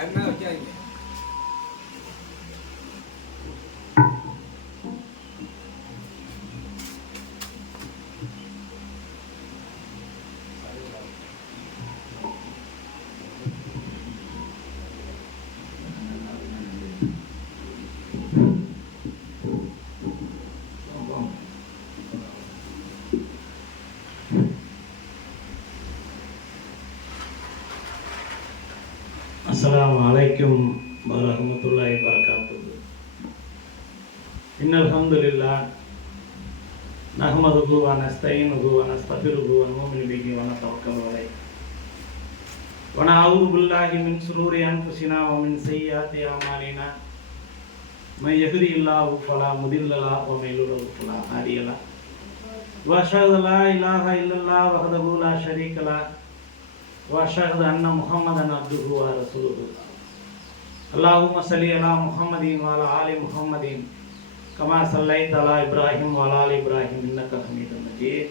அதுனா வைக்காதீங்க. அஸ்ஸலாமு அலைக்கும் வரஹ்மத்துல்லாஹி வபரகாத்துஹு. இன்னல் ஹம்துலில்லாஹ் நஹ்மதுஹு வ நஸ்தஈனுஹு வ நஸ்தக்ஃபிருஹு வ நு'மினு பிஹி வ நதவக்கலு அலைஹி வ நஅஊது பில்லாஹி மின் ஷுரூரி அன்ஃபுஸினா வ மின் ஸய்யிஆத்தி அமாலினா மை யஹ்திஹில்லாஹு ஃபலா முதில்ல லஹு வ மை யுضلل ஃபலா ஹாதிய லஹு வ அஷ்ஹது லா இலாஹா இல்லல்லாஹ் வஹ்தஹு லா ஷரீக லஹு وأشهد أن محمدا عبده ورسوله اللهم صل على محمد وعلى آل محمد كما صليت على إبراهيم وعلى آل إبراهيم إنك حميد مجيد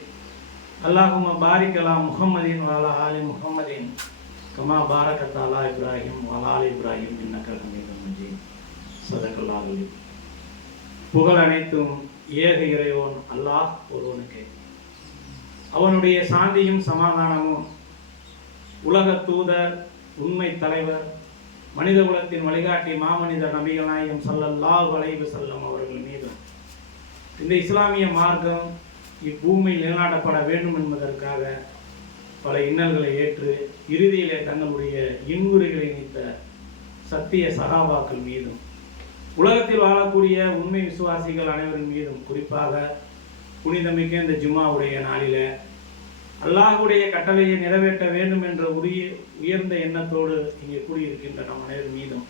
اللهم بارك على محمد وعلى آل محمد كما باركت على إبراهيم وعلى آل إبراهيم إنك حميد مجيد صدق الله العظيم. புகழ் அனைத்தும் ஏக இறைவன் அல்லாஹ் ஒருவனுக்கே. அவனுடைய சாந்தியும் சமாதானமும் உலக தூதர், உண்மை தலைவர், மனித குலத்தின் வழிகாட்டி மாமனிதர் நபிகள் நாயகம் ஸல்லல்லாஹு அலைஹி வஸல்லம் அவர்கள் மீதும் இந்த இஸ்லாமிய மார்க்கம் இப்பூமியில் நிலைநாட்டப்பட வேண்டும் என்பதற்காக பல இன்னல்களை ஏற்று இறுதியிலே தங்களுடைய இன்முறைகளை நீத்த சத்திய சகாபாக்கள் மீதும் உலகத்தில் வாழக்கூடிய உண்மை விசுவாசிகள் அனைவரின் மீதும் குறிப்பாக புனிதமிக்க இந்த ஜும்மாவுடைய நாளில அல்லாஹ்வுடைய கட்டளையை நிறைவேற்ற வேண்டும் என்ற உயர்ந்த எண்ணத்தோடு இங்கே கூடியிருக்கின்ற நம் அனைவர் மீதும்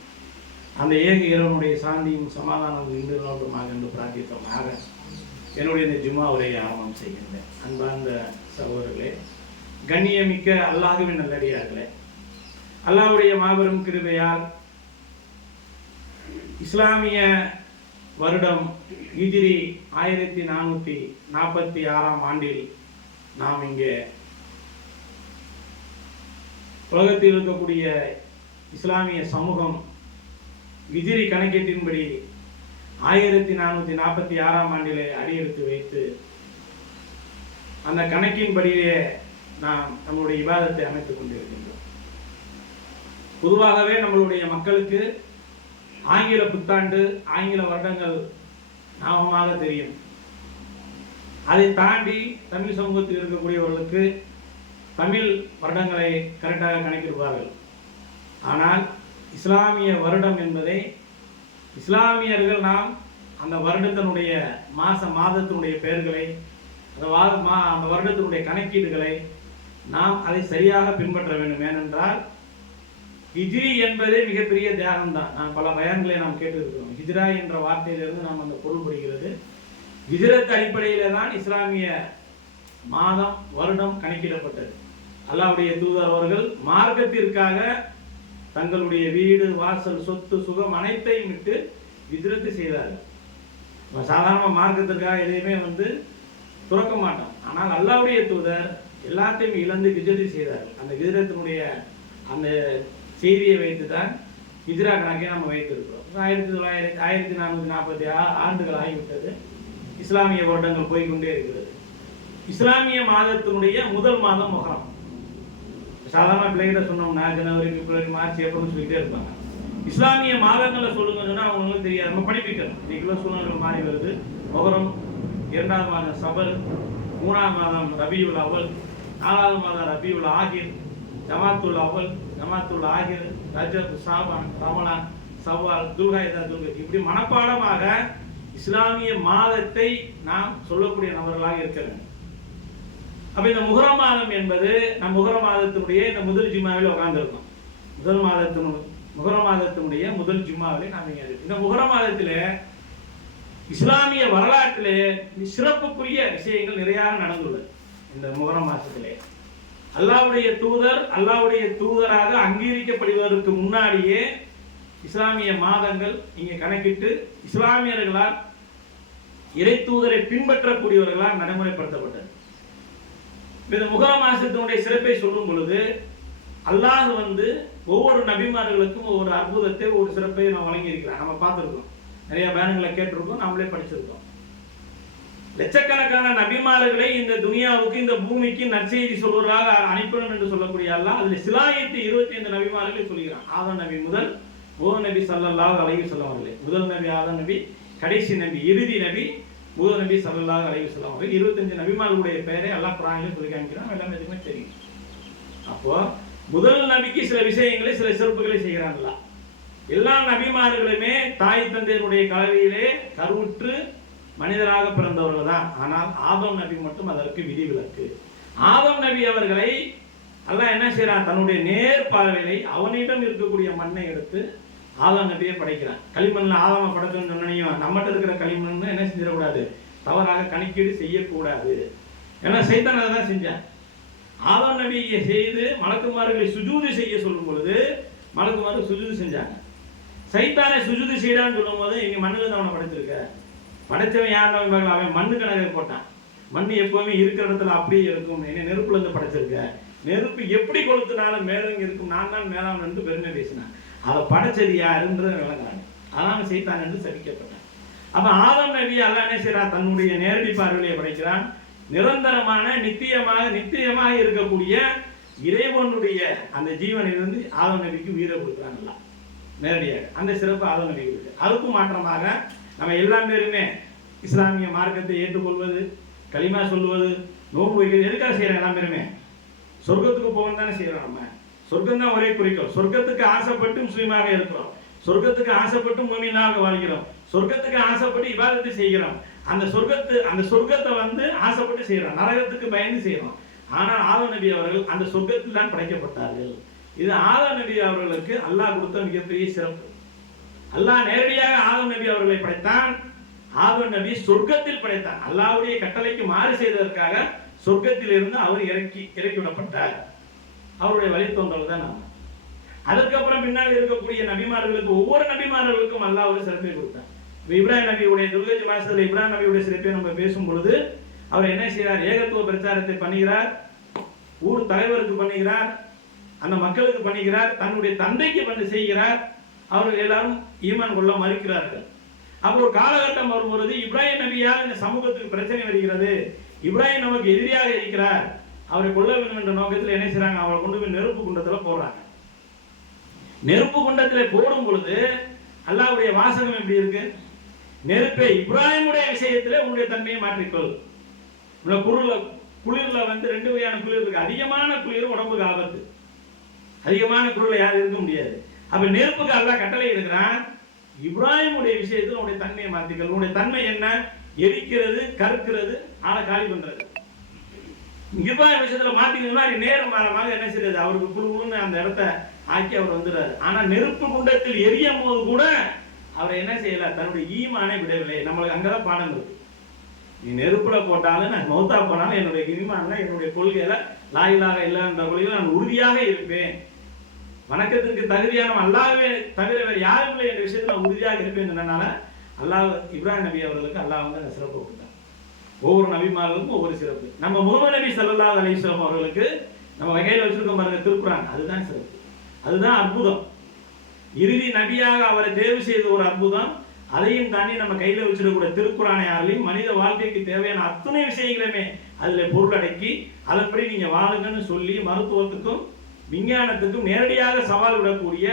அந்த ஏக இறைவனுடைய சாந்தியும் சமாதானம் இன்று நோக்கமாக என்று பிரார்த்தித்தமாக என்னுடைய இந்த ஜும்மா உரையை ஆரம்பம் செய்கின்றேன். அன்பார்ந்த சகோதரர்களே, கண்ணியமிக்க அல்லாஹ்வின் நல்லடியார்களே, அல்லாஹ்வுடைய மாபெரும் கிருபையால் இஸ்லாமிய வருடம் ஹிஜ்ரி 1446 ஆண்டில் நாம் இங்கே உலகத்தில் இருக்கக்கூடிய இஸ்லாமிய சமூகம் ஹிஜ்ரி கணக்கீட்டின்படி 1446 ஆண்டிலே அடியெடுத்து வைத்து அந்த கணக்கின்படியே நாம் நம்மளுடைய இபாதத்தை அமைத்துக் கொண்டிருக்கின்றோம். பொதுவாகவே நம்மளுடைய மக்களுக்கு ஆங்கில புத்தாண்டு, ஆங்கில வருடங்கள் ஞாபகமாக தெரியும். அதை தாண்டி தமிழ் சமூகத்தில் இருக்கக்கூடியவர்களுக்கு தமிழ் வருடங்களை கரெக்டாக கணக்கிடுவார்கள். ஆனால் இஸ்லாமிய வருடம் என்பதை இஸ்லாமியர்கள் நாம் அந்த வருடத்தினுடைய மாதத்தினுடைய பெயர்களை, அந்த வருடத்தினுடைய கணக்கீடுகளை நாம் அதை சரியாக பின்பற்ற வேண்டும். ஏனென்றால் ஹிஜ்ரி என்பதே மிகப்பெரிய தியாகம்தான். நான் பல பயான்களை நாம் கேட்டிருக்கிறோம். ஹிஜ்ரா என்ற வார்த்தையிலிருந்து நாம் அந்த பொருள் புரிகிறது. ஹிஜ்ரத் அடிப்படையில தான் இஸ்லாமிய மாதம், வருடம் கணக்கிடப்பட்டது. அல்லாஹ்வுடைய தூதர் அவர்கள் மார்க்கத்திற்காக தங்களுடைய வீடு, வாசல், சொத்து, சுகம் அனைத்தையும் விட்டு ஹிஜ்ரத் செய்தார்கள். சாதாரண மார்க்கத்திற்காக எதையுமே துறக்க மாட்டோம். ஆனால் அல்லாஹ்வுடைய தூதர் எல்லாத்தையும் இழந்து ஹிஜ்ரத் செய்தார்கள். அந்த ஹிஜ்ரத்தினுடைய அந்த செய்தியை வைத்து தான் ஹிஜ்ரா கணக்கை நம்ம வைத்திருக்கிறோம். 1446 ஆண்டுகள் ஆகிவிட்டது. இஸ்லாமிய வருடங்கள் போய்கொண்டே இருக்கிறது. இஸ்லாமிய மாதத்தினுடைய முதல் மாதம் முஹர்ரம். சாதாரண பிள்ளைகிட்ட சொன்னோம்னா ஜனவரி, பிப்ரவரி, மார்ச், ஏப்ரல் சொல்லிட்டே இருப்பாங்க. இஸ்லாமிய மாதங்களை சொல்லுங்க சொன்னா அவங்களுக்கு தெரியாது. நம்ம படிப்பிக்கணும். இன்னைக்குள்ள சூழ்நிலைகள் மாறி வருது. முஹர்ரம், 2வது மாதம் சபர், 3ஆம் மாதம் ரபியுல் அவ்வல், 4வது மாதம் ரபியுல் ஆகிர், ஜமாத்துல் அவ்வல், ஜமாத்துல் ஆகிர், ரஜப், ஷாபான், ரமலான், ஷவ்வால், துல்ஹஜ், இப்படி மனப்பாடமாக இஸ்லாமிய மாதத்தை நாம் சொல்லக்கூடிய நபர்களாக இருக்க வேண்டும். அப்ப இந்த முஹர்ரம் மாதம் என்பது நம் முஹர்ரம் மாதத்தினுடைய இந்த முதல் ஜும்மாவில் உட்கார்ந்திருக்கோம். முஹர்ரம் மாதத்தினுடைய முதல் ஜும்மாவிலே நாம் இங்கே இருக்கோம். இந்த முஹர்ரம் மாதத்திலே இஸ்லாமிய வரலாற்றிலே சிறப்புக்குரிய விஷயங்கள் நிறைய நடந்துள்ளது. இந்த முஹர்ரம் மாதத்திலே அல்லாஹ்வுடைய தூதராக அங்கீகரிக்கப்படுவதற்கு முன்னாடியே இஸ்லாமிய மாதங்கள் இங்கே கணக்கிட்டு இஸ்லாமியர்களால் இறை தூதரை பின்பற்றக்கூடியவர்களால் நடைமுறைப்படுத்தப்பட்டது. இந்த முஹர்ரம் மாதத்தினுடைய சிறப்பை சொல்லும் பொழுது அல்லாஹ் ஒவ்வொரு நபிமார்களுக்கும் ஒவ்வொரு அற்புதத்தை ஒரு சிறப்பை நான் வழங்கி இருக்கிறேன். நம்ம பார்த்துருக்கோம், நிறைய பேனங்களை கேட்டிருக்கோம், நம்மளே படிச்சிருக்கோம். லட்சக்கணக்கான நபிமார்களை இந்த துனியாவுக்கு இந்த பூமிக்கு நற்செய்தி சொல்வதாக அனுப்பணும் என்று சொல்லக்கூடிய அல்லாஹ் அதில் சிலாயத்து 25 நபிமார்களை சொல்கிறான். ஆதம் நபி முதல் நபி ஸல்லல்லாஹு அலைஹி வஸல்லம் அவர்களே, முதல் நபி ஆதம் நபி, கடைசி நபி இறுதி நபி நபி ஸல்லல்லாஹு அலைஹி வஸல்லம் அவர்கள் 25 நபிமார்களுடைய பெயரை அல்லாஹ் குர்ஆனில் சொல்லி காமிக்கிறான். எல்லாமே எதுக்குமே தெரியும். அப்போ முதல் நபிக்கு சில விஷயங்களை சில சிறப்புகளை செய்கிறான்ல. எல்லா நபிமார்களுமே தாய் தந்தையருடைய கலவையிலே கருவுற்று மனிதராக பிறந்தவர்கள் தான். ஆனால் ஆதம் நபி மட்டும் அதற்கு விதிவிலக்கு. ஆதம் நபி அவர்களை அல்லாஹ் என்ன செய்யறான், தன்னுடைய நேர் பார்வையை அவனிடம் இருக்கக்கூடிய மண்ணை எடுத்து ஆதம் நபியை படைக்கிறான். களிமண்ணில் ஆதாம படைச்சோன்னு சொன்னையும் நம்மகிட்ட இருக்கிற களிமண் என்ன செஞ்சிடக்கூடாது, தவறாக கணக்கீடு செய்யக்கூடாது. ஏன்னா சைத்தான் அதை தான் செஞ்சான். ஆதம் நபியை செய்து மலக்குமார்களை சுஜூது செய்ய சொல்லும் பொழுது மலக்குமார்கள் சுஜூது செஞ்சாங்க. சைத்தானை சுஜூது செய்யறான்னு சொல்லும் போது இங்க மண்ணில் தான் அவனை படைச்சிருக்க, படைச்சவன் யார், அவன் மண்ணு கணக்கை போட்டான். மண் எப்பவுமே இருக்கிற இடத்துல அப்படியே இருக்கும், என்ன நெருப்புல இருந்து படைச்சிருக்க, நெருப்பு எப்படி கொளுத்தினாலும் மேலும் இருக்கும், நான் தான் மேலாம் என்று பெருமை பேசினான். அதை படைச்சது யாருன்றது விளங்குறாங்க. அதான் சைத்தான் என்று சபிக்கப்பட்டான். அப்ப ஆதம் நபி அல்லாஹ் என்ன செய்யறான், தன்னுடைய நேரடி பார்வையை படைக்கிறான். நிரந்தரமான நித்தியமாக இருக்கக்கூடிய இறைவனுடைய அந்த ஜீவனிலிருந்து ஆதம் நபிக்கு உயிரை கொடுக்குறாங்க நேரடியாக. அந்த சிறப்பு ஆதம் நபிக்கு இருக்கு. அதுக்கும் மாற்றமாக நம்ம எல்லாருமே இஸ்லாமிய மார்க்கத்தை ஏற்றுக்கொள்வது, களிமா சொல்லுவது, நோன்பு வைக்கிறது எதுக்காக செய்யறோம்? எல்லாருமே சொர்க்கத்துக்கு போகணும் தானே செய்யறோம். நம்ம சொர்க்கம் தான் ஒரே குறிக்கோள். சொர்க்கத்துக்கு ஆசைப்பட்டு முஸ்லீமாக இருக்கிறோம், சொர்க்கத்துக்கு ஆசைப்பட்டு முஃமினாக வாழ்கிறோம், சொர்க்கத்துக்கு ஆசைப்பட்டு இபாதத்தை செய்கிறோம். அந்த சொர்க்கத்தை ஆசைப்பட்டு செய்யறோம், நரகத்துக்கு பயந்து செய்யறோம். ஆனால் ஆதம் நபி அவர்கள் அந்த சொர்க்கத்தில் தான் படைக்கப்பட்டார்கள். இது ஆதம் நபி அவர்களுக்கு அல்லாஹ் கொடுத்த மிகப்பெரிய சிறப்பு. அல்லாஹ் நேரடியாக ஆதம் நபி அவர்களை படைத்தான். ஆதம் நபி சொர்க்கத்தில் படைத்தான். அல்லாஹ்வுடைய கட்டளைக்கு மாறு செய்ததற்காக சொர்க்கத்தில் இருந்து அவர் இறக்கி விடப்பட்டார். அவருடைய வழித்தோன்றல் தான் நம்ம. அதற்கப்புறம் பின்னால் இருக்கக்கூடிய நபிமார்களுக்கு ஒவ்வொரு நபிமார்களுக்கும் அல்லாஹ் ஒரு சிறப்பை கொடுத்தார். இப்ராஹிம் நபியுடைய துல்கஜ் மாசத்துல இப்ராஹிம் நபியுடைய சிறப்பை நம்ம பேசும் பொழுது அவர் என்ன செய்கிறார், ஏகத்துவ பிரச்சாரத்தை பண்ணுகிறார், ஊர் தலைவருக்கு பண்ணுகிறார், அந்த மக்களுக்கு பண்ணுகிறார், தன்னுடைய தந்தைக்கு செய்கிறார். அவர்கள் எல்லாரும் ஈமான் கொள்ள மறுக்கிறார்கள். அப்போ ஒரு காலகட்டம் வரும்பொழுது இப்ராஹிம் நபியால் இந்த சமூகத்துக்கு பிரச்சனை வருகிறது, இப்ராஹிம் நமக்கு எதிரியாக இருக்கிறார், அவரை கொல்ல வேண்டும் என்ற நோக்கத்தில் என்ன செய்யறாங்க, அவரை கொண்டு போய் நெருப்பு குண்டத்துல போடுறாங்க. நெருப்பு குண்டத்தில் போடும் பொழுது அல்லாஹ்வுடைய வாசகம் எப்படி இருக்கு, நெருப்பை இப்ராஹிமுடைய விஷயத்துல உன்னுடைய தன்மையை மாற்றிக்கொள். குளிர்ல 2 வகையான குளிர் இருக்கு. அதிகமான குளிர் உடம்புக்கு ஆபத்து, அதிகமான குளிர்ல யாரும் இருக்க முடியாது. அப்ப நெருப்புக்கு அல்லாஹ் கட்டளை இருக்கிறான், இப்ராஹிமுடைய விஷயத்துல உன்னுடைய தன்மையை மாற்றிக்கொள். உன்னுடைய தன்மை என்ன, எரிக்கிறது, கருக்கிறது, ஆளை காலி பண்றது. இப்ராஹிம் விஷயத்துல மாத்திக்கணும்னா நேர்மாறமாக என்ன செய்யறது, அவருக்கு குழுன்னு அந்த இடத்த ஆக்கி அவர் வந்துடுறாரு. ஆனா நெருப்பு குண்டத்தில் எரியும் போது கூட அவர் என்ன செய்யல, தன்னுடைய ஈமானை விடவில்லை. நம்மளுக்கு அங்கதான் பாடம் இருக்கு. நீ நெருப்புல போட்டாலும் நான் மௌத்தா போனாலும் என்னுடைய ஈமான்ல, என்னுடைய கொள்கையில லா இலாஹ இல்லன்ற கொள்கையில நான் உறுதியாக இருப்பேன். வணக்கத்திற்கு தகுதியான அல்லாஹ்வே தவிர வேறு யாரும் இல்லை என்ற விஷயத்துல உறுதியாக இருப்பேன். என்னன்னால அல்லாஹ் இப்ராஹிம் நபி அவர்களுக்கு அல்லாஹ் அந்த சிறப்பு கொடுத்தார். ஒவ்வொரு நபிமார்களுக்கும் ஒவ்வொரு சிறப்பு. நம்ம முஹம்மது நபி ஸல்லல்லாஹு அலைஹி வஸல்லம் அவர்களுக்கு நம்ம வகையில் வச்சிருக்கோம் பாருங்க, திருக்குர்ஆன். அதுதான் சிறப்பு, அதுதான் அற்புதம். இறுதி நபியாக அவரை தேர்வு செய்த ஒரு அற்புதம். அதையும் தாண்டி நம்ம கையில வச்சிருக்கக்கூடிய திருக்குர்ஆனை யாரையும் மனித வாழ்க்கைக்கு தேவையான அத்தனை விஷயங்களுமே அதுல பொருளடக்கி அதன்படி நீங்க வாழுங்கன்னு சொல்லி மருத்துவத்துக்கும் விஞ்ஞானத்துக்கும் நேரடியாக சவால் விடக்கூடிய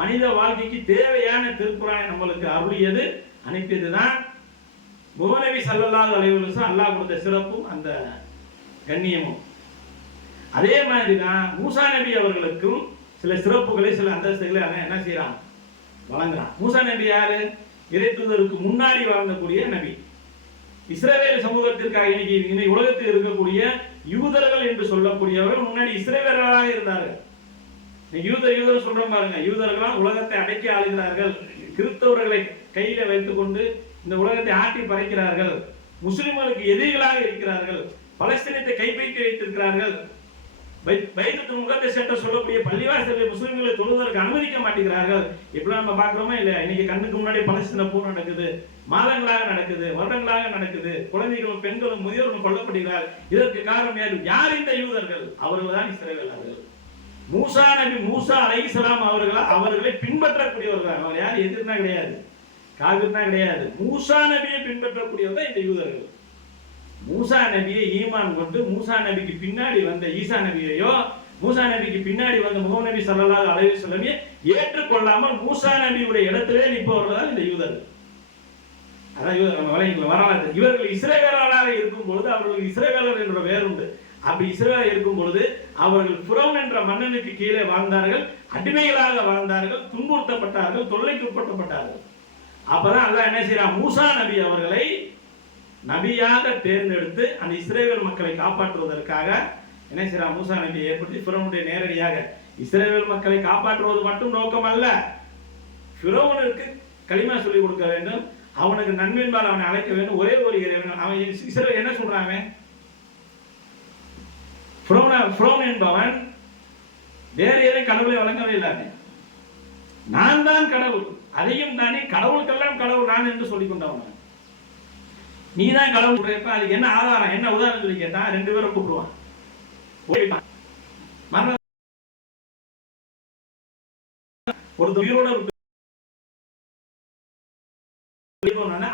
மனித வாழ்க்கைக்கு தேவையான திருக்குர்ஆனை நம்மளுக்கு அருளியது, அனுப்பியதுதான் முஹம்மது நபி ஸல்லல்லாஹு அலைஹி வஸல்லம். அல்லாஹ் கொடுத்த சிறப்பும் அந்த கண்ணியமும். அதே மாதிரி தான் மூசா நபி அவர்களுக்கும் சில சிறப்புகளை சில அந்தஸ்துகளை என்ன செய்யறான், வழங்குறான். மூசா நபி யாரு, இறைத்தூதருக்கு முன்னாடி வாழ்ந்தக்கூடிய நபி. இஸ்ரவேல் சமூகத்திற்காக இன்னைக்கு உலகத்தில் இருக்கக்கூடிய யூதர்கள் என்று சொல்லக்கூடியவர்கள் முன்னாடி இஸ்ரவேலராக இருந்தார்கள். யூதர் சொல்றோம் பாருங்க, யூதர்களால் உலகத்தை அடக்கி ஆளுகிறார்கள், கிறிஸ்தவர்களை கையில வைத்துக் கொண்டு இந்த உலகத்தை ஆட்டி பறைக்கிறார்கள், முஸ்லிம்களுக்கு எதிரிகளாக இருக்கிறார்கள், பலஸ்தீனத்தை கைப்பற்றி வைத்திருக்கிறார்கள், பைத்துல் முகத்தஸ் என்று சொல்லக்கூடிய பள்ளிவாசலில் முஸ்லிம்களை தொழுவதற்கு அனுமதிக்க மாட்டேங்கிறார்கள். இப்படி நம்ம பார்க்கிறோமா இல்லையா? இன்னைக்கு கண்ணுக்கு முன்னாடி பலஸ்தீன போர் நடக்குது, மாதங்களாக நடக்குது, வருடங்களாக நடக்குது, குழந்தைகளும் பெண்களும் முதியோர்களும் கொல்லப்படுகிறார்கள். இதற்கு காரணம் யார்? இந்த யூதர்கள், அவர்கள் தான் இஸ்ரவேலர்கள். மூசா அலைஹிஸ்ஸலாம் அவர்களை பின்பற்றக்கூடியவர்கள். அவர் யார் எதிர்னா கிடையாது, காவிர்னா கிடையாது. மூசா நபியை பின்பற்றக்கூடியவர் தான் இந்த யூதர்கள். மூசா நபியை ஈமான் கொண்டு மூசா நபிக்கு பின்னாடி வந்த ஈசா நபியையோ மூசா நபிக்கு பின்னாடி வந்த முகமது நபி ஸல்லல்லாஹு அலைஹி வஸல்லம் ஏற்றுக்கொள்ளாமல் மூசா நபியுடைய இடத்திலே நிற்பவர்கள் தான் இந்த யூதர்கள். அதான் வரலாறு. இவர்கள் இஸ்ரவேலராக இருக்கும் பொழுது அவர்களுக்கு இஸ்ரவேலர் என்ற பெயர் உண்டு. அப்படி இஸ்ரவேல் இருக்கும் பொழுது அவர்கள் ஃபிரௌன் என்ற மன்னனுக்கு கீழே வாழ்ந்தார்கள், அடிமைகளாக வாழ்ந்தார்கள், துன்புறுத்தப்பட்டார்கள், தொல்லைக்கு உட்படுத்தப்பட்டார்கள். அப்பதான் அல்லாஹ் என்ன செய்யறான், மூசா நபி அவர்களை நபியாக தேர்ந்தெடுத்து அந்த இஸ்ரவேல் மக்களை காப்பாற்றுவதற்காக என்ன செய்யறான், மூசா நபியை ஏற்படுத்தி ஃபிரௌனுடைய நேரடியாக இஸ்ரவேல் மக்களை காப்பாற்றுவது மட்டும் நோக்கம் அல்ல, ஃபிரௌனுக்கு கலிமா சொல்லிக் கொடுக்க வேண்டும், அவனுக்கு நன்மையின்பால் அவனை அழைக்க வேண்டும். ஒரே ஒரு இறைவன். அவன் இஸ்ரவேல் என்ன சொல்றாங்க, ஃபிரௌன் என்பவன் வேறு எதையும் கடவுளை வழங்கவே இல்லை, நான் தான் கடவுள், அதையும் தானே கடவுளுக்கெல்லாம் கடவுள் நான் என்று சொல்லிக் கொண்டவன், நீ தான் கடவுள். அதுக்கு என்ன ஆதாரம், என்ன உதாரணம் சொல்லி கேட்டா, 2 பேரும் கூப்பிடுவான், ஒரு உயிரோட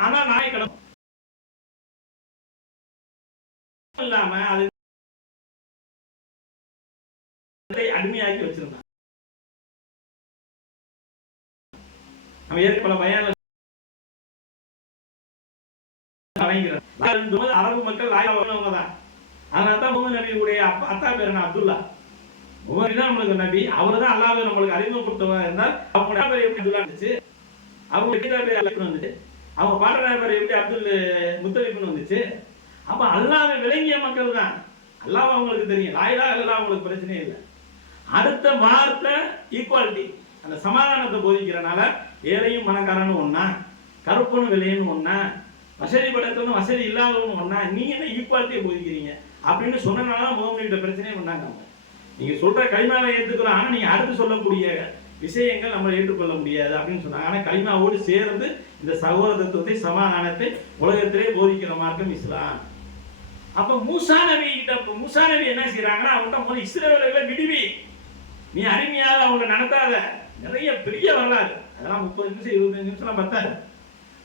ஆனா நாய் கடவுள் இல்லாம அது அடிமையாக்கி வச்சிருந்தான். நம்ம ஏற்பட பயன் அரபு மக்கள் ஆய்வாளவங்க தான். அதனால்தான் முகமது நபியுடைய அத்தா பேர் என்ன, அப்துல்லா. முகமது தான் நம்மளுக்கு நபி, அவர் தான் அல்லாஹ் நம்மளுக்கு அறிமுகப்படுத்தவா இருந்தால் அவங்க பேர் எப்படி அப்துல்லா இருந்துச்சு, அவங்க பேர் அலிப்னு வந்துச்சு, அவங்க பாட்டனார் பேர் எப்படி அப்துல் முத்தலிப்னு வந்துச்சு. அப்ப அல்லாஹ்வை விளங்கிய மக்கள் தான், அல்லாஹ் அவங்களுக்கு தெரியும், லா இலாஹ இல்லல்லாஹ் அவங்களுக்கு பிரச்சனையே இல்லை. அடுத்த வார்த்தை ஈக்குவாலிட்டி, அந்த சமாதானத்தை போதிக்கிறனால ஏழையும் பணக்காரனும் ஒன்னா, கருப்பனும் விலையும் ஒன்னா, வசதி படைத்தவனும் வசதி இல்லாதவனும் ஒன்னா, நீங்க என்ன ஈக்குவாலிட்டியை போதிக்கிறீங்க அப்படின்னு சொன்னனால முகமது கிட்ட பிரச்சனையே பண்ணாங்க. நீங்க சொல்ற கலிமாவை ஏற்றுக்கிறோம், ஆனா நீங்க அடுத்து சொல்லக்கூடிய விஷயங்கள் நம்ம ஏற்றுக்கொள்ள முடியாது அப்படின்னு சொன்னாங்க. ஆனா கலிமாவோடு சேர்ந்து இந்த சகோதரத்துவத்தை சமாதானத்தை உலகத்திலே போதிக்கிற மார்க்கம் இஸ்லாம். அப்ப மூசா நபி என்ன செய்யறாங்கன்னா, அவங்க இஸ்ரவேலர்களை விடுவி, நீ அடிமையாக அவங்க நடத்தாத. நிறைய பெரிய வரலாறு, அதெல்லாம் 30 நிமிஷம் 25 நிமிஷம் பத்தாது,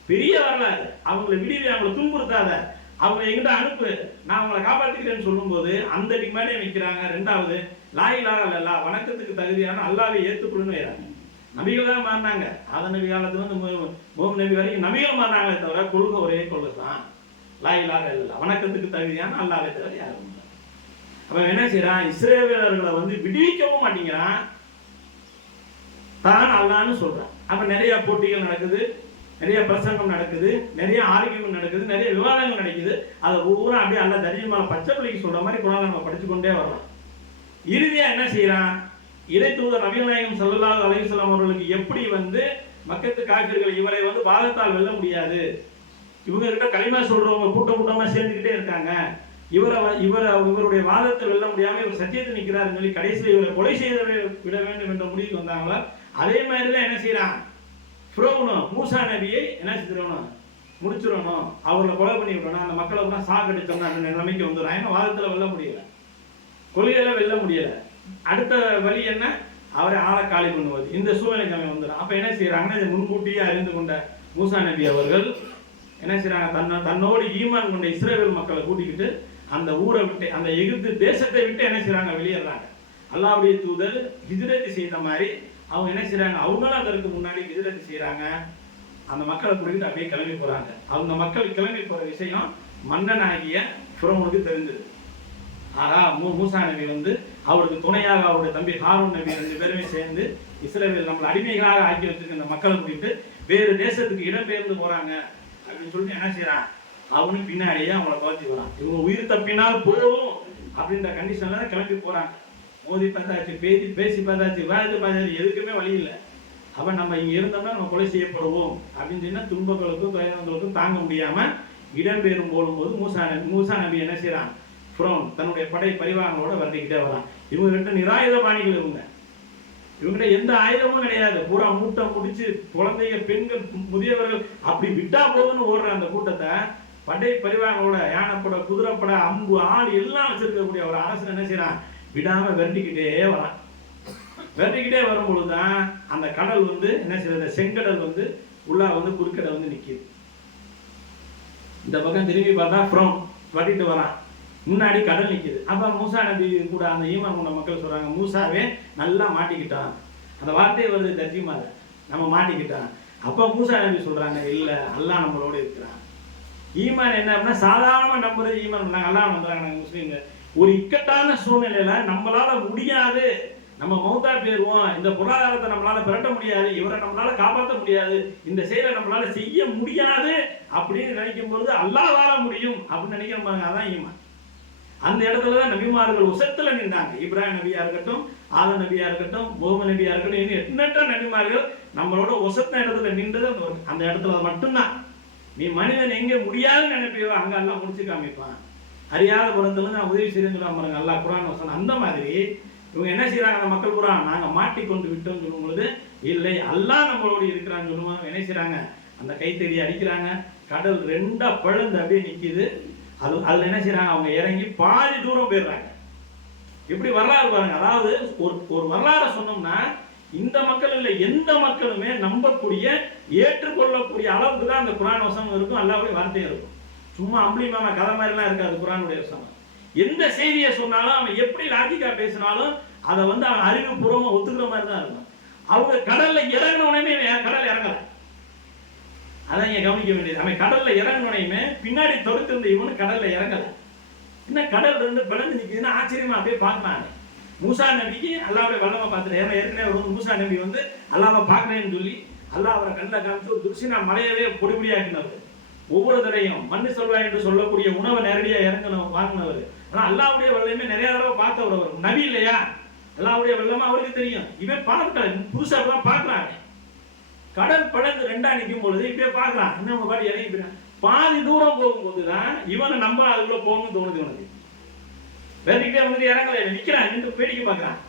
பெரிய வரலாறு. அவங்களை விடுவி, அவங்களை துன்புறுத்தாத, அவங்க எங்கிட்ட அனுப்பு, நான் அவங்களை காப்பாற்றிக்கிறேன்னு சொல்லும் போது அந்த டிமாண்டே வைக்கிறாங்க. 2வது லா இலாஹ இல்லல்லாஹ், வணக்கத்துக்கு தகுதியான அல்லாஹ்வை ஏற்றுக்கொள்ளுன்னு வைக்கிறாங்க. நபிகள் தான் மாறினாங்க, ஆதம் நபி காலத்துல இருந்து முகமது நபி வரைக்கும் நபிகள் மாறினாங்களே தவிர கொள்கை ஒரே கொள்கை தான், லா இலாஹ இல்லல்லாஹ், வணக்கத்துக்கு தகுதியான அல்லாஹ்வை தவிர யாரும் இல்லை. அப்ப என்ன செய்யறான், இஸ்ரவேலர்களை விடுவிக்கவும் மாட்டேங்கிறான், தான் அல்லாஹ்னு சொல்றான். அப்ப நிறைய போட்டிகள் நடக்குது, நிறைய பிரசங்கம் நடக்குது, நிறைய ஆர்கியூமெண்ட் நடக்குது, நிறைய விவாதங்கள் நடக்குது. அதை ஒவ்வொரு அப்படியே அல்ல தரிஜமால பச்சை பிள்ளைக்கு சொல்ற மாதிரி குரானை நம்ம படிச்சு கொண்டே வரலாம். இறுதியா என்ன செய்யறான், இறை தூதர் நபிகள் நாயகம் ஸல்லல்லாஹு அலைஹி வஸல்லம் அவர்களுக்கு எப்படி மக்கத்து காஃபிர்கள் இவரை வாதத்தால் வெல்ல முடியாது, இவங்க கிட்ட கலிமா சொல்றவங்க கூட்டமா சேர்ந்துக்கிட்டே இருக்காங்க, இவருடைய வாதத்தை வெல்ல முடியாம இவர் சத்தியத்தை நிற்கிறாருன்னு சொல்லி கடைசியில் இவரை கொலை செய்த விட வேண்டும் என்ற முடிவுக்கு வந்தாங்களா. அதே மாதிரிதான் என்ன செய்யறான், ஃபிரௌனும் மூசா நபியை என்ன செஞ்சிடணும், முடிச்சிடணும், அவர்களை கொலை பண்ணி விடணும், அந்த மக்களை சாகடிச்சோம்னா அந்த நிலைமைக்கு வந்துடும். ஏன்னா வாதத்தில் வெல்ல முடியல, கொள்கையில வெல்ல முடியல. அடுத்த வழி என்ன, அவரை ஆளை காலி பண்ணுவது, இந்த சூழ்நிலைக்கு அவன் வந்துடும். அப்ப என்ன செய்யறாங்கன்னா, இதை முன்கூட்டியே அறிந்து கொண்ட மூசா நபி அவர்கள் என்ன செய்யறாங்க, தன்னோடு ஈமான் கொண்ட இஸ்ரவேல் மக்களை கூட்டிக்கிட்டு அந்த ஊரை விட்டு, அந்த எகிப்து தேசத்தை விட்டு என்ன செய்யறாங்க, வெளியேறாங்க. அல்லாஹ்வுடைய தூதர் ஹிஜ்ரத் செய்த மாதிரி அவங்க என்ன செய்யறாங்க, அவங்களும் அதற்கு முன்னாடி ஹிஜ்ரத் செய்யறாங்க. அந்த மக்களை கூட்டிட்டு அப்படியே கிளம்பி போறாங்க. அவங்க மக்கள் கிளம்பி போற விஷயம் மன்னனாகிய ஃபிரௌனுக்கு தெரிஞ்சது. ஆனா மூசா நபி அவருக்கு துணையாக அவருடைய தம்பி ஹாரூன் நபி 2 பேருமே சேர்ந்து இஸ்ரவேல் நம்மளை அடிமைகளாக ஆக்கி வச்சிருக்க இந்த மக்களை கூட்டிட்டு வேறு தேசத்துக்கு இடம்பெயர்ந்து போறாங்க அப்படின்னு சொல்லிட்டு என்ன செய்யறான், அவனும் பின்னாடியே அவங்கள குறைச்சி வரான். இவங்க உயிர் தப்பினால் போதும் அப்படின்ற கண்டிஷன்ல தான் கிளம்பி போறாங்க. மோதி பார்த்தாச்சு, பேசி பார்த்தாச்சு, விவாதத்தை பார்த்தாச்சு, எதுக்குமே வழி இல்லை. அவன் நம்ம இங்க இருந்தோம்னா நம்ம கொலை செய்யப்படுவோம் அப்படின்னு சொன்னா துன்பங்களுக்கும் துயரங்களுக்கும் தாங்க முடியாம இடம்பெயரும் போடும்போது மூசா நபி என்ன செய்யறான், ஃபிரௌன் தன்னுடைய படை பரிவாரங்களோட வந்துக்கிட்டே வரான். இவங்க கிட்ட நிராயுத பாணிகள், இவங்கிட்ட எந்த ஆயுதமும் கிடையாது, பூரா மூட்டை முடிச்சு குழந்தைகள் பெண்கள் முதியவர்கள் அப்படி விட்டா போதுன்னு ஓடுற அந்த கூட்டத்தை படை பரிவாரங்களோட யானைப்பட குதிரைப்பட அம்பு ஆள் எல்லாம் வச்சிருக்கக்கூடிய ஒரு அரசன் என்ன செய்யறான், விடாம விரட்டிக்கிட்டே வரான். விரட்டிக்கிட்டே வரும்பொழுது தான் அந்த கடல் வந்து என்ன செய்யறது, செங்கடல் வந்து உள்ளா வந்து குறுக்கடை வந்து நிற்கிது. இந்த பக்கம் திரும்பி பார்த்தா ஃப்ரம் வட்டிட்டு வரான், முன்னாடி கடல் நிற்கிது. அப்போ மூசா நபி கூட அந்த ஈமான் கொண்ட மக்கள் சொல்கிறாங்க, மூசாவே நல்லா மாட்டிக்கிட்டான். அந்த வார்த்தையை வருது தர்ஜிமால, நம்ம மாட்டிக்கிட்டான். அப்போ மூசா நபி சொல்கிறாங்க, இல்லை அல்லாஹ் நம்மளோட இருக்கிறான். ஈமான் என்ன அப்படின்னா சாதாரணமாக நம்புறது ஈமான் பண்ணாங்க. அல்லாஹ் நம்புறாங்க. நாங்கள் முஸ்லீம்கள் ஒரு இக்கட்டான சூழ்நிலையில நம்மளால முடியாது, நம்ம மௌத்தா போயிருவோம், இந்த பொருளாதாரத்தை நம்மளால பிரட்ட முடியாது, இவரை நம்மளால காப்பாற்ற முடியாது, இந்த செயலை நம்மளால செய்ய முடியாது அப்படின்னு நினைக்கும் பொழுது அல்லாஹ் வாழ முடியும் அப்படின்னு நினைக்கிறோம் பாருங்க, அதான் ஈமான். அந்த இடத்துல தான் நபிமார்கள் உசத்துல நின்றாங்க. இப்ராஹிம் நபியா இருக்கட்டும், ஆதம் நபியா இருக்கட்டும், முகமது நபியா இருக்கட்டும், இன்னும் எண்ணற்ற நபிமார்கள் நம்மளோட உசத்த இடத்துல நின்றது அந்த இடத்துல மட்டும்தான். நீ மனிதன் எங்கே முடியாதுன்னு நினைப்பியோ அங்க எல்லாம் முடிச்சு காமிப்பான். அறியாத புறத்துல நான் உதவி செய்யணும்னு சொல்லுவாங்க அல்லாஹ் குர்ஆன் வசனம். அந்த மாதிரி இவங்க என்ன செய்யறாங்க, அந்த மக்கள் பூரா நாங்க மாட்டிக்கொண்டு விட்டோம்னு சொல்லும் பொழுது இல்லை அல்லாஹ் நம்மளோடு இருக்கிறான்னு சொல்லுவாங்க. என்ன செய்யறாங்க, அந்த கைத்தடி அடிக்கிறாங்க, கடல் ரெண்டா பழுந்து அப்படியே நிக்குது. அதுல என்ன செய்யறாங்க, அவங்க இறங்கி பாதி தூரம் போயிடுறாங்க. எப்படி வரலாறு பாருங்க. அதாவது ஒரு வரலாறு சொன்னோம்னா இந்த மக்கள் இல்லை, எந்த மக்களுமே நம்பக்கூடிய ஏற்றுக்கொள்ளக்கூடிய அளவுக்கு தான் அந்த குர்ஆன் வசனம் இருக்கும், அல்லாஹ்வுடைய வார்த்தையும் இருக்கும். சும்மா அம்பளிமான கதை மாதிரிலாம் இருக்காது குர்ஆனுடைய வசனம். எந்த செய்தியை சொன்னாலும் அவன் எப்படி லாஜிக்கா பேசினாலும் அதை வந்து அவன் அறிவுபூர்வமா ஒத்துக்கிற மாதிரி தான் இருக்கும். அவங்க கடல்ல இறங்கின உடனே கடல் இறங்கல, அதான் இங்க கவனிக்க வேண்டியது. அவன் கடல்ல இறங்கினுடையுமே பின்னாடி தொடுத்திருந்த இவனு கடல்ல இறங்கல. என்ன கடல் ரெண்டு பிளந்து நிக்குதுன்னு ஆச்சரியமா அப்படியே பார்க்கறாங்க. மூசா நபிக்கு அல்லாஹ்வுடைய வல்லமை பார்த்துட்டு, ஏன்னா ஏற்கனவே ஒரு மூசா நபி வந்து அல்லாஹ்வை பார்க்கறேன்னு சொல்லி அல்லாஹ் அவரை கண்ணில் காமிச்சு ஒரு துர்சினா மலையவே பொடிபடியாக்கினவர். ஒவ்வொரு தடையும் மண்ணு சொல்வாய் என்று சொல்லக்கூடிய உணவை நேரடியா இறங்கணும் வாங்கினவர். ஆனா அல்லாஹ்வுடைய வல்லமை நிறைய தடவை பார்த்தவர். அவர் நபி இல்லையா, அல்லாஹ்வுடைய வல்லமை அவருக்கு தெரியும். இவன் பார்க்கல, புதுசா தான் பார்க்கறாங்க. கடல் படந்து ரெண்டா நிற்கும் பொழுது இப்படியே பார்க்கறான், இன்னும் பாடி இறங்கி பாதி தூரம் போகும்போது தான் இவனை நம்ம அதுக்குள்ள போகணும்னு தோணுது. இவனுக்கு வேலைக்கிட்டே வந்து இறங்கல, நிக்கிறான், நின்று வேடிக்கை பார்க்கறான்.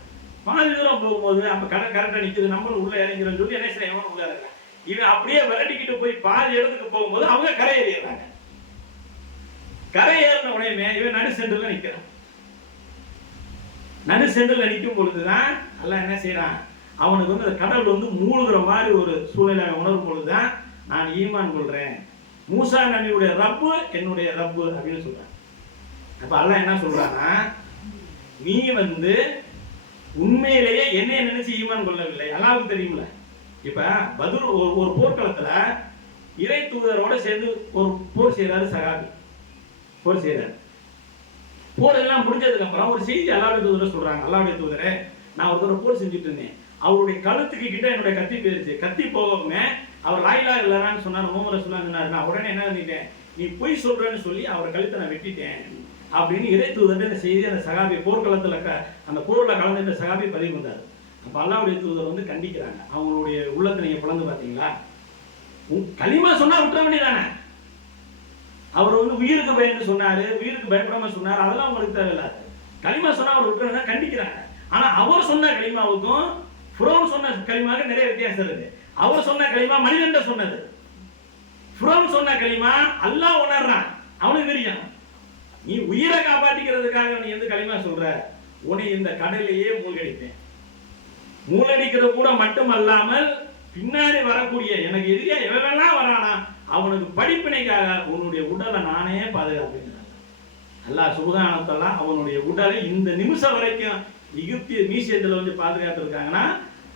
பாதி தூரம் போகும்போது அப்ப கடல் கரெக்டா நிக்குது, நம்மளும் உள்ள இறங்கிறோம்னு சொல்லி என்ன செய்ய இவன் உள்ள இறங்க. இவன் அப்படியே விரட்டிக்கிட்டு போய் பாதி இடத்துக்கு போகும்போது அவங்க கரை ஏறிடுறாங்க. கரை ஏறின உடனே இவன் நடு சென்டர்ல நிக்கிறான். நடு சென்டர்ல நிற்கும் பொழுதுதான் எல்லாம் என்ன செய்யறான், அவனுக்கு வந்து அந்த கடல் வந்து மூழ்கிற மாதிரி ஒரு சூழ்நிலை உணரும் பொழுதுதான் நான் ஈமான் கொள்றேன், மூசா நபியுடைய ரப்பு என்னுடைய ரப்பு அப்படின்னு சொல்றான். அப்ப அல்லாஹ் என்ன சொல்றான்னா, நீ வந்து உண்மையிலேயே என்னைய நினைச்சு ஈமான் கொள்ளவில்லை, அல்லாஹ்வுக்கு தெரியும்ல. இப்ப பத்ர் ஒரு போர்க்களத்துல இறை தூதரோட சேர்ந்து ஒரு போர் செய்யறாரு சகாபி, போர் செய்யறாரு. போர் எல்லாம் முடிஞ்சதுக்கு அப்புறம் ஒரு செய்தி அல்லாஹ்வுடைய தூதரை சொல்றாங்க, அல்லாஹ்வுடைய தூதரே நான் ஒரு போர் செஞ்சுட்டு இருந்தேன், அவருடைய கழுத்துக்கு கிட்ட என்னுடைய கத்தி போயிருச்சு, கத்தி போகவுமே அவர் லாயிலா இல்லைன்னு சொன்னார், முஹம்மது ரசூலுல்லாஹ் சொன்னார். நான் உடனே என்ன பண்ணிட்டேன், நீ பொய் சொல்றேன்னு சொல்லி அவர் கழுத்தை நான் வெட்டிட்டேன் அப்படின்னு இறை தூதர் இந்த செய்தி அந்த சகாபி போர்க்களத்துல அந்த போர்ல கலந்து இந்த சகாபி பதிவு வந்தார். அப்ப அல்லாஹ்வுடைய தூதர் வந்து கண்டிக்கிறாங்க, அவங்களுடைய உள்ளத்தை நீங்க பிளந்து பாத்தீங்களா, களிமா சொன்னா விட்டுற வேண்டியதானே, அவர் வந்து உயிருக்கு பயந்து சொன்னாரு, உயிருக்கு பயப்படாம சொன்னார், அதெல்லாம் உங்களுக்கு தேவையில்லாது, களிமா சொன்னா அவர் விட்டுறா கண்டிக்கிறாங்க. ஆனா அவர் சொன்ன களிமாவுக்கும் ஃபிரௌன் சொன்ன களிமாவுக்கு நிறைய வித்தியாசம் இருக்கு. அவர் சொன்ன களிமா மனிதன் சொன்னது, ஃபிரௌன் சொன்ன களிமா அல்லாஹ் உணர்றான், அவனுக்கு தெரியும். நீ உயிரை காப்பாற்றிக்கிறதுக்காக நீ எந்த களிமா சொல்ற, உன்னை இந்த கடலையே மூழ்கடிப்பேன். மூழ்கடிக்கிறது கூட மட்டுமல்லாமல் பின்னாடி வரக்கூடிய எனக்கு எதிரியா எவெல்லாம் வரானா அவனுக்கு படிப்பினைக்காக உன்னுடைய உடலை நானே பாதுகாப்பேன். அல்லாஹ் சுப்ஹானஹு வ தஆலா அவனுடைய உடலை இந்த நிமிஷம் வரைக்கும் எகிப்திய மியூசியத்தில் வந்து பாதுகாத்துருக்காங்கன்னா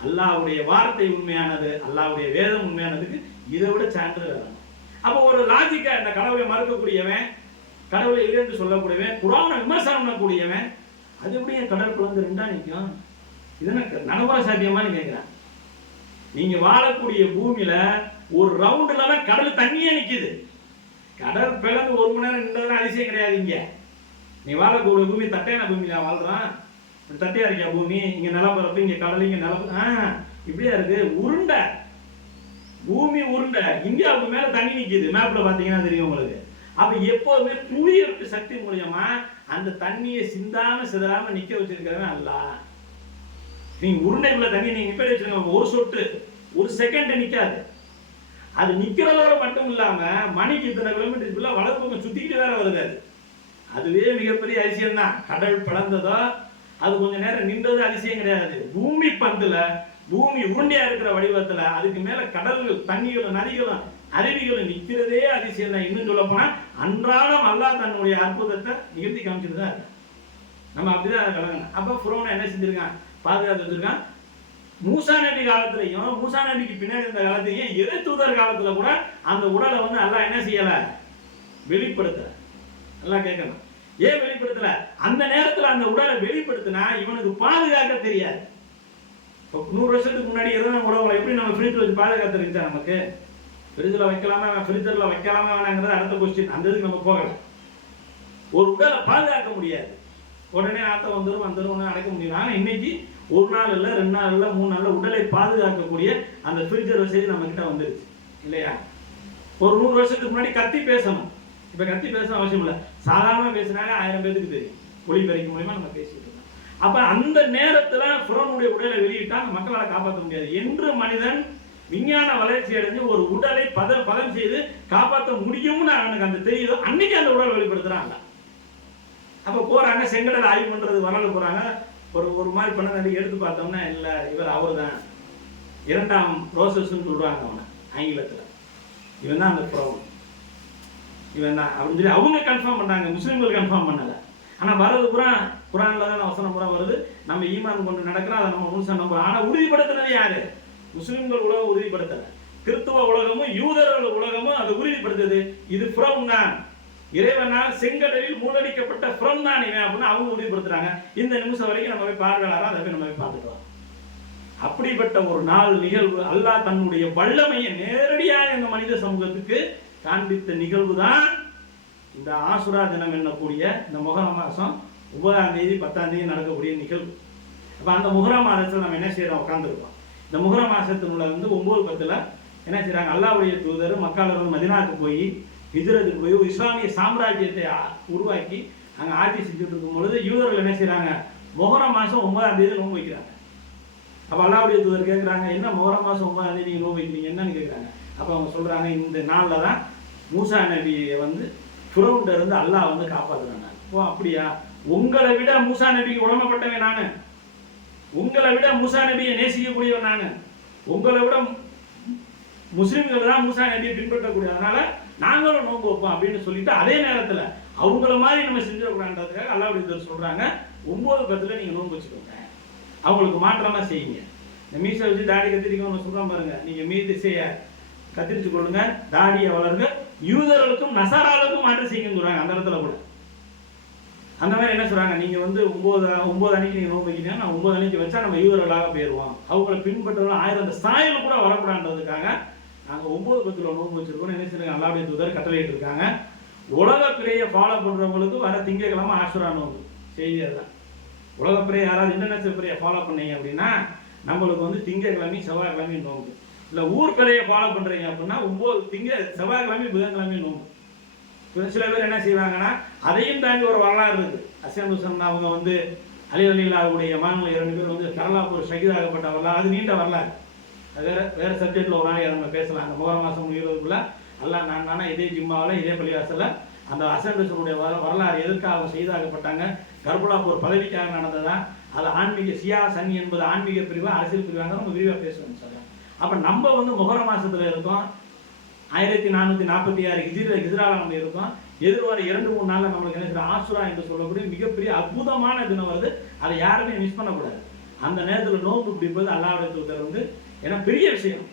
அல்லாஹ்வுடைய வார்த்தை உண்மையானது, அல்லாஹ்வுடைய வேதம் உண்மையானதுக்கு இதை விட சான்று வேணும். அப்போ ஒரு லாஜிக்கா இந்த கடவுளை மறுக்கக்கூடியவன், கடவுளை இல்லை என்று சொல்லக்கூடியவன், குர்ஆனை விமர்சனம் பண்ணக்கூடியவன், அது எப்படியே கடல் குழந்தை ரெண்டா நிற்கும், இதென்ன நனவா சாத்தியமானு கேட்கிறான். நீங்க வாழக்கூடிய பூமியில ஒரு ரவுண்டுல கடல் தண்ணியே நிக்குது, கடல் பிளந்து ஒரு மணி நேரம் நின்றதுனா அதிசயம் கிடையாது. இங்க நீ வாழக்கூடிய பூமி தட்டையான பூமியில வாழ்றான், தட்டையா இருக்கியா பூமி, இங்க நிலப்பரப்பு, இங்க கடல், இங்க நிலப்பரப்பு, இப்படியா இருக்கு, உருண்டை பூமி உருண்டை. இந்தியாவுக்கு மேல தண்ணி நிக்குது, மேப்ல பாத்தீங்கன்னா தெரியும் உங்களுக்கு. அப்ப எப்போதுமே புவியீர்ப்பு சக்தி மூலியமா அந்த தண்ணியை சிந்தாம சிதறாம நிக்க வச்சிருக்கிறவன் அல்லாஹ். நீங்க உருண்டைக்குள்ள தண்ணி நீங்க நிப்படி வச்சிருக்க, ஒரு சொட்டு ஒரு செகண்ட் நிக்காது. அது நிக்கிறதோட மட்டும் இல்லாம மணிக்கு இத்தனை கிலோமீட்டர் வலது பக்கம் சுத்திக்கிட்டு வேற வருது. அதுவே மிகப்பெரிய அதிசயம் தான். கடல் பிளந்ததோ அது கொஞ்ச நேரம் நின்றது அதிசயம் கிடையாது. பூமி பந்துல பூமி உருண்டையா இருக்கிற வடிவத்துல அதுக்கு மேல கடல்கள், தண்ணிகளும், நதிகளும், அருவிகளும் நிற்கிறதே அதிசயம் தான். இன்னும் சொல்ல போனா அன்றாடம் அல்லாஹ் தன்னுடைய அற்புதத்தை நிகழ்த்தி காமிச்சிட்டு தான் இருக்கு. நம்ம அப்படிதான் கலங்கணும். அப்ப ஃபிரௌன் என்ன செஞ்சிருக்கான்? பாதுகாத்து வச்சிருக்கான். மூசா நபி காலத்திலையும் மூசா நபிக்கு பின்னாடி இருந்த காலத்திலையும் இறை தூதர் காலத்துல கூட அந்த உடலை வந்து அல்லாஹ் என்ன செய்யல? வெளிப்படுத்தல. நல்லா கேட்கணும். ஏன் வெளிப்படுத்தல? அந்த நேரத்துல அந்த உடலை வெளிப்படுத்தினா இவனுக்கு பாதுகாக்க தெரியாது. 100 வருஷத்துக்கு முன்னாடி இருந்த உடவுகளை எப்படி நம்ம ஃப்ரிட்ஜில் வச்சு பாதுகாத்து இருந்துச்சா? நமக்கு ஃப்ரிட்ஜில் வைக்கலாமா ஃப்ரிட்ஜரில் வைக்கலாமா வேணாங்கிறது அடுத்த கொஸ்டின். அந்த இதுக்கு நம்ம போகலை. ஒரு உடலை பாதுகாக்க முடியாது. உடனே ஆத்தம் வந்துடும் அடைக்க முடியும். ஆனால் இன்னைக்கு 1 நாள் இல்லை, 2 நாள் இல்லை, 3 நாளில் உடலை பாதுகாக்கக்கூடிய அந்த ஃப்ரிட்ஜர் வசதி நம்ம கிட்ட வந்துருச்சு இல்லையா? ஒரு 100 வருஷத்துக்கு முன்னாடி கத்தி பேசணும். இப்போ கத்தி பேச அவசியம் இல்லை. சாதாரணமாக பேசினாங்க 1000 பேருக்கு தெரியும். ஒளிபெருக்கி மூலமா நம்ம பேசிட்டு இருக்கோம். அப்ப அந்த நேரத்துல ஃபிரௌனுடைய உடலை வெளியிட்டா மக்களால் காப்பாற்ற முடியாது. என்று மனிதன் விஞ்ஞான வளர்ச்சி அடைஞ்சு ஒரு உடலை பதம் செய்து காப்பாற்ற முடியும்னு அவனுக்கு அந்த தெரியுதோ அன்னைக்கு அந்த உடலை வெளிப்படுத்துறாங்க. அப்ப போறாங்க, செங்கடலை ஆய்வு பண்றது வரல போறாங்க. ஒரு மாதிரி பண்ண எடுத்து பார்த்தோம்னா இல்லை, இவர் அவர் தான், 2ஆம் ப்ரோசஸ்ன்னு சொல்றாங்க அவனை ஆங்கிலத்தில். இவன் தான் அந்த ஃபிரௌன், இவன் தான் அப்படின்னு சொல்லி அவங்க கன்ஃபார்ம் பண்ணாங்க. முஸ்லீம்கள் கன்ஃபார்ம் பண்ணல. ஆனா வர்றது குரான்ல தான் வசனம் பூரா வருது. நம்ம ஈமான் கொண்டு நடக்கிறோம், அதை நம்ம முழுசா நம்புறோம். ஆனா உறுதிப்படுத்துறது யாரு? முஸ்லிம்கள் உலகம் உறுதிப்படுத்தல. கிறிஸ்துவ உலகமும் யூதர்கள் உலகமும் அதை உறுதிப்படுத்துது. இது ஃபிரௌன் தான், இறைவனால் செங்கடலில் மூழ்கடிக்கப்பட்ட ஃபிரௌன் தான் இவன் அப்படின்னு அவங்க உறுதிப்படுத்துறாங்க. இந்த நிமிஷம் வரைக்கும் நம்ம போய் பார்வையாளராக அதை போய் நம்ம போய் பார்த்துக்கலாம். அப்படிப்பட்ட ஒரு நாள் நிகழ்வு அல்லாஹ் தன்னுடைய வல்லமையை நேரடியாக இந்த மனித சமூகத்துக்கு காண்பித்த நிகழ்வு தான் இந்த ஆசுரா தினம் என்னக்கூடிய இந்த முஹர்ரம் மாதம் 9ஆம் தேதி 10ஆம் தேதி நடக்கக்கூடிய நிகழ்வு. அப்போ அந்த முஹர்ரம் மாதத்தில் நம்ம என்ன செய்யறோம்? உட்காந்துருக்கோம். இந்த முஹர்ரம் மாதத்தினுள்ள வந்து 9-10 என்ன செய்யறாங்க? அல்லாஹ்வுடைய தூதர் மக்கால இருந்து மதீனாவுக்கு போய் ஹிஜ்ரத்துக்கு போய் ஒரு இஸ்லாமிய சாம்ராஜ்யத்தை உருவாக்கி அங்கே ஆட்சி செஞ்சுட்டு இருக்கும் பொழுது யூதர்கள் என்ன செய்யறாங்க? முஹர்ரம் மாதம் 9ஆம் தேதி நோன்பு வைக்கிறாங்க. அப்போ அல்லாஹ்வுடைய தூதர் கேட்குறாங்க, என்ன முஹர்ரம் மாதம் 9ஆம் தேதி நீங்கள் நோன்பு வைக்கிறீங்க என்னன்னு கேட்குறாங்க. அப்போ அவங்க சொல்றாங்க, இந்த நாளில் தான் மூசா நபியை வந்து ஃபிரௌன்ல இருந்து அல்லாஹ் வந்து காப்பாற்றுறாங்க. ஓ அப்படியா? உங்களை விட மூசா நபிக்கு உடம்பப்பட்டவன் நானு, உங்களை விட மூசா நபியை நேசிக்கக்கூடியவன் நானு, உங்களை விட முஸ்லிம்கள் தான் மூசா நபியை பின்பற்றக்கூடிய, அதனால நாங்களும் நோன்பு வைப்போம் அப்படின்னு சொல்லிட்டு அதே நேரத்தில் அவங்கள மாதிரி நம்ம செஞ்சிடக்கூடாதுன்றதுக்காக அல்லாஹ்வுடைய சொல்றாங்க 9-10 நீங்க நோன்பு வச்சுக்கோங்க, அவங்களுக்கு மாற்றமா செய்யுங்க. இந்த மீசை வச்சு தாடி கத்திரிக்கணும்னு சொல்றான் பாருங்க, நீங்க மீது செய்ய கத்திரிச்சு கொள்ளுங்க, தாடியை வளருங்க, யூதர்களுக்கும் நசாராளுக்கும் மாற்று செய்யுங்கன்னு சொல்றாங்க. அந்த இடத்துல கூட அந்த மாதிரி என்ன சொல்றாங்க? நீங்க வந்து 9 அன்னைக்கு நீங்க நோன்பு வைக்கிறீங்கன்னா நான் 9 அன்னைக்கு வச்சா நம்ம யூதர்களாக போயிடுவோம், அவங்களை பின்பற்றவர்கள் 1000 அந்த சாயல் கூட வரக்கூடாதுன்றதுக்காக நாங்க 9-10 நோன்பு வச்சிருக்கோம். என்ன செய்யறாங்க? அல்லாஹ்வுடைய தூதர் கட்டளையிட்டு இருக்காங்க. உலக பிறையை ஃபாலோ பண்றவங்களுக்கு வர திங்கட்கிழமை ஆஷுரா நோன்பு. செய்தி அதுதான். உலக பிறையை யாராவது இன்டர்நேஷனல் பிறையை ஃபாலோ பண்ணீங்க அப்படின்னா நம்மளுக்கு வந்து திங்கட்கிழமையும் செவ்வாய்க்கிழமையும் நோன்பு. இல்லை ஊர் பிறையை ஃபாலோ பண்றீங்க அப்படின்னா 9 செவ்வாய்க்கிழமையும் புதன்கிழமையும் நோன்பு. சில பேர் என்ன செய்வாங்கன்னா அதையும் தாண்டி ஒரு வரலாறு இருக்கு. அஸ்ஸம் ஹுசைன் அவங்க வந்து அலி ரலியல்லாஹுடைய மகன்கள் 2 பேர் வந்து கரலாப்பூர் ஷஹீதாகப்பட்ட வரலாறு. அது நீண்ட வரலாறு, அது வேற சப்ஜெக்ட்ல ஒரு நாளைக்கு நம்ம பேசலாம். அந்த முஹர்ரம் மாதம் முடிகிறதுக்குள்ள அல்லாஹ் நானா இதே ஜிம்மாவில் இதே பள்ளிவாசல்ல அந்த அஸ்ஸம் ஹுசைனுடைய வரலாறு எதற்காக அவங்க ஷஹீதாகப்பட்டாங்க, கர்பலாப்பூர் பதவிக்காக நடந்ததான், அது ஆன்மீக சியா சன்னி என்பது ஆன்மீக பிரிவா அரசியல் பிரிவாங்க நம்ம விரிவாக பேசுவோம் சார். அப்போ நம்ம வந்து முஹர்ரம் மாசத்துல இருக்கோம், 1446 ஹிஜ்ரால நம்ம இருக்கோம். எதிர்வர 2-3 நாள்ல நம்மளுக்கு என்ன செய்ய ஆசுரா என்று சொல்லக்கூடிய மிகப்பெரிய அற்புதமான தினம் வருது. அதை யாருமே மிஸ் பண்ணக்கூடாது. அந்த நேரத்தில் நோன்பு பிடிப்பது அல்லாஹ்வுடைய தூதர் வந்து ஏன்னா பெரிய விஷயம்.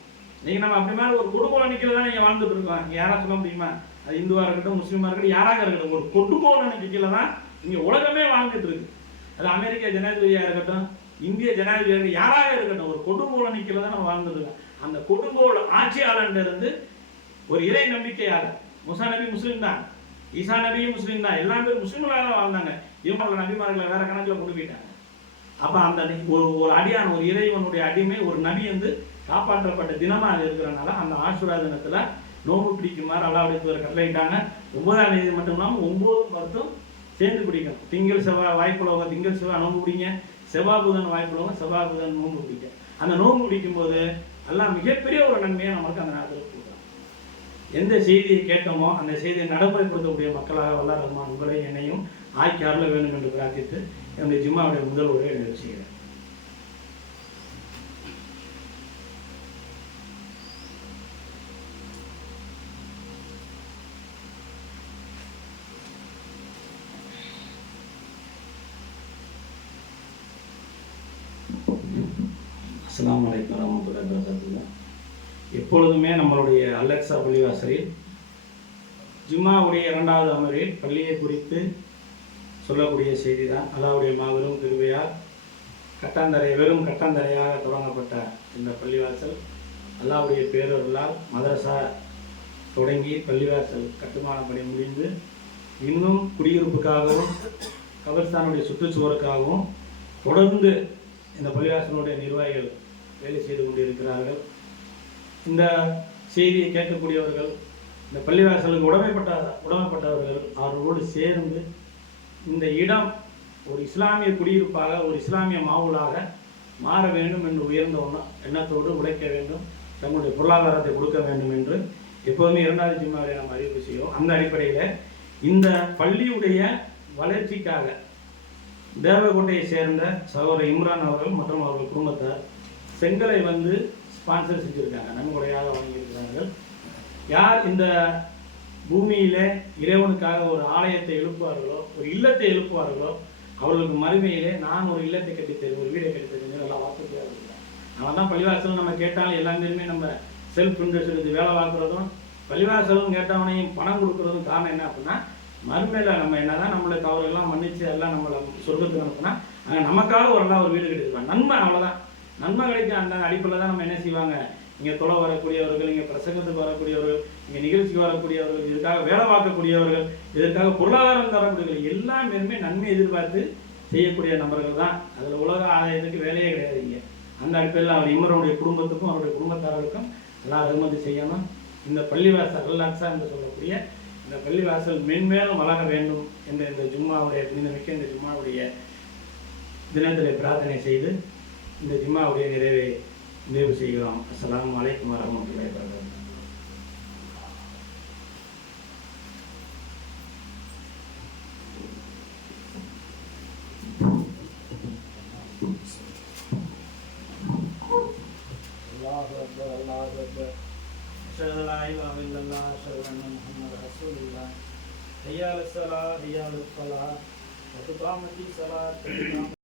நீங்க நம்ம அப்படி மேலே ஒரு கொடுங்கோல நிற்கல தான் நீங்க வாழ்ந்துட்டு இருக்கோம். இங்கே யாரா சொல்ல முடியுமா? அது இந்துவா இருக்கட்டும், முஸ்லீமா இருக்கட்டும், யாராக இருக்கட்டும், ஒரு கொடுங்கோல நிற்கல தான் இங்க உலகமே வாழ்ந்துட்டு இருக்கு. அது அமெரிக்க ஜனாதிபதியா இருக்கட்டும், இந்திய ஜனாதிபதி யாராக இருக்கட்டும், ஒரு கொடுங்கோல நிற்கல தான் நம்ம வாழ்ந்துட்டு இருக்கோம். அந்த கொடுங்கோல் ஆட்சியாளர் இருந்து ஒரு இறை நம்பிக்கையாளர். மூசா நபி முஸ்லீம் தான், ஈசா நபியும் முஸ்லீம் தான், எல்லா பேரும் முஸ்லீம்களாக தான் வாழ்ந்தாங்க. இவங்க நபிமார்களை வேற கணக்கில் கொண்டு போயிட்டாங்க. அப்ப அந்த ஒரு அடியான், ஒரு இறைவனுடைய அடிமை, ஒரு நபி வந்து காப்பாற்றப்பட்ட தினமா அது இருக்கிறனால அந்த ஆஷுரா தினத்துல நோன்பு பிடிக்குமாறு அல்லாஹ்வுடைய தூதர் கட்டளையிட்டாங்க. 9ஆம் தேதி மட்டும் இல்லாமல் 9 சேர்ந்து பிடிக்கணும். திங்கள் செவ்வாய் வாய்ப்புள்ளவங்க திங்கள் செவ்வாய் நோன்பு பிடிங்க, செவ்வாய் புதன் வாய்ப்புள்ளவங்க செவ்வாய் புதன் நோன்பு பிடிக்க. அந்த நோன்பு பிடிக்கும் போது எல்லாம் மிகப்பெரிய ஒரு நன்மையை நமக்கு அந்த நேரத்தில் கொடுக்குறோம். எந்த செய்தியை கேட்டோமோ அந்த செய்தியை நடைமுறைப்படுத்தக்கூடிய மக்களாக வல்லாஹ் ரஹ்மான் உங்களை என்னையும் ஆக்கி அருள வேண்டும் என்று பிரார்த்தித்து என்னுடைய ஜும்மாவுடைய முதல் உரையை நிறைவு செய்கிறேன். அஸ்ஸலாமு அலைக்கும் வரஹ்மத்துல்லாஹி வபரகாத்துஹு. எப்பொழுதுமே நம்மளுடைய அலெக்சா பள்ளிவாசலில் ஜும்மாவுடைய 2வது அமர்வில் பள்ளியை குறித்து சொல்லக்கூடிய செய்தி தான். அல்லாஹ்வுடைய மாபெரும் கிருபையால் வெறும் கட்டாந்தரையாக தொடங்கப்பட்ட இந்த பள்ளிவாசல் அல்லாஹ்வுடைய பேரருளால் மதரசா தொடங்கி பள்ளிவாசல் கட்டுமான பணி முடிந்து இன்னும் குடியிருப்புக்காகவும் கபர்ஸ்தானுடைய சுற்றுச்சுவருக்காகவும் தொடர்ந்து இந்த பள்ளிவாசலுடைய நிர்வாகிகள் வேலை செய்து கொண்டிருக்கிறார்கள். இந்த செய்தியை கேட்கக்கூடியவர்கள், இந்த பள்ளிவாசலுக்கு உடமைப்பட்டவர்கள் அவர்களோடு சேர்ந்து இந்த இடம் ஒரு இஸ்லாமிய குடியிருப்பாக, ஒரு இஸ்லாமிய மாவுலாக மாற வேண்டும் என்று உயர்ந்த எண்ணத்தோடு உழைக்க வேண்டும், தங்களுடைய பொருளாதாரத்தை கொடுக்க வேண்டும் என்று எப்போதுமே 2வது ஜும்மாவை நாம் அறிவிப்பு செய்வோம். அந்த அடிப்படையில் இந்த பள்ளியுடைய வளர்ச்சிக்காக தேவகோட்டையை சேர்ந்த சகோதரர் இம்ரான் அவர்கள் மற்றும் அவர்கள் குடும்பத்தார் செங்கலை ஸ்பான்சர் செஞ்சுருக்காங்க, நன்கொடையாக வாங்கியிருக்கிறார்கள். யார் இந்த பூமியிலே இறைவனுக்காக ஒரு ஆலயத்தை எழுப்புவார்களோ, ஒரு இல்லத்தை எழுப்புவார்களோ, அவர்களுக்கு மறுமையிலே நான் ஒரு இல்லத்தை கட்டித்தருவேன், ஒரு வீடை கட்டித்தருவேன் நல்லா வாக்குறுதியாக இருக்கிறேன். அதனால தான் பள்ளிவாசல் நம்ம கேட்டாலும் எல்லாமே நம்ம செல்ஃப் இன்ட்ரெஸ்ட் இது வேலை பார்க்குறதும் பள்ளிவாசலும் கேட்டவனையும் பணம் கொடுக்குறதும் காரணம் என்ன அப்படின்னா, மறுமையில் நம்ம என்னதான் நம்மளை தவறுகள்லாம் மன்னிச்சு எல்லாம் நம்மளை சொர்க்கத்துக்கு அனுப்புனா அங்கே நமக்காக ஒரு வீடு கிடைச்சிருப்பாங்க. நன்மை அவ்வளோதான், நன்மை கிடைக்கும். அந்த அடிப்படையில் தான் நம்ம என்ன செய்வாங்க, இங்கே தொலை வரக்கூடியவர்கள், இங்கே பிரசங்கத்துக்கு வரக்கூடியவர்கள், இங்கே நிகழ்ச்சிக்கு வரக்கூடியவர்கள், இதற்காக வேலை பார்க்கக்கூடியவர்கள், இதற்காக பொருளாதாரம் தரக்கூடியவர்கள் எல்லாமே நன்மை எதிர்பார்த்து செய்யக்கூடிய நபர்கள் தான். அதில் உலக ஆதாயத்துக்கு வேலையே கிடையாது. இங்கே அந்த அடிப்படையில் அவர் இம்ரனுடைய குடும்பத்துக்கும் அவருடைய குடும்பத்தாரர்களுக்கும் எல்லாம் ரகுமதி செய்யணும். இந்த பள்ளிவாசல் அல்லாக்ஸா என்று சொல்லக்கூடிய இந்த பள்ளிவாசல் மென்மேலும் வளர வேண்டும் என்ற இந்த ஜும்மாவுடைய புனிதமிக்க இந்த ஜும்மாவுடைய தினத்திலே பிரார்த்தனை செய்து இந்த ஜும்மாவுடைய நிறைவு செய்கிறோம். அஸ்ஸலாமு அலைக்கும் வரஹ்மத்துல்லாஹி வபரகாத்துஹு. அல்லாஹு அக்பர், அல்லாஹு அக்பர். அஷ்ஹது அல்லா இலாஹா இல்லல்லாஹ், அஷ்ஹது அன்ன முஹம்மதர் ரசூலுல்லாஹ். ஹய்யா அலஸ் ஸலாத், ஹய்யா அலல் ஃபலாஹ், வ துகாமத்தி ஸலாத்.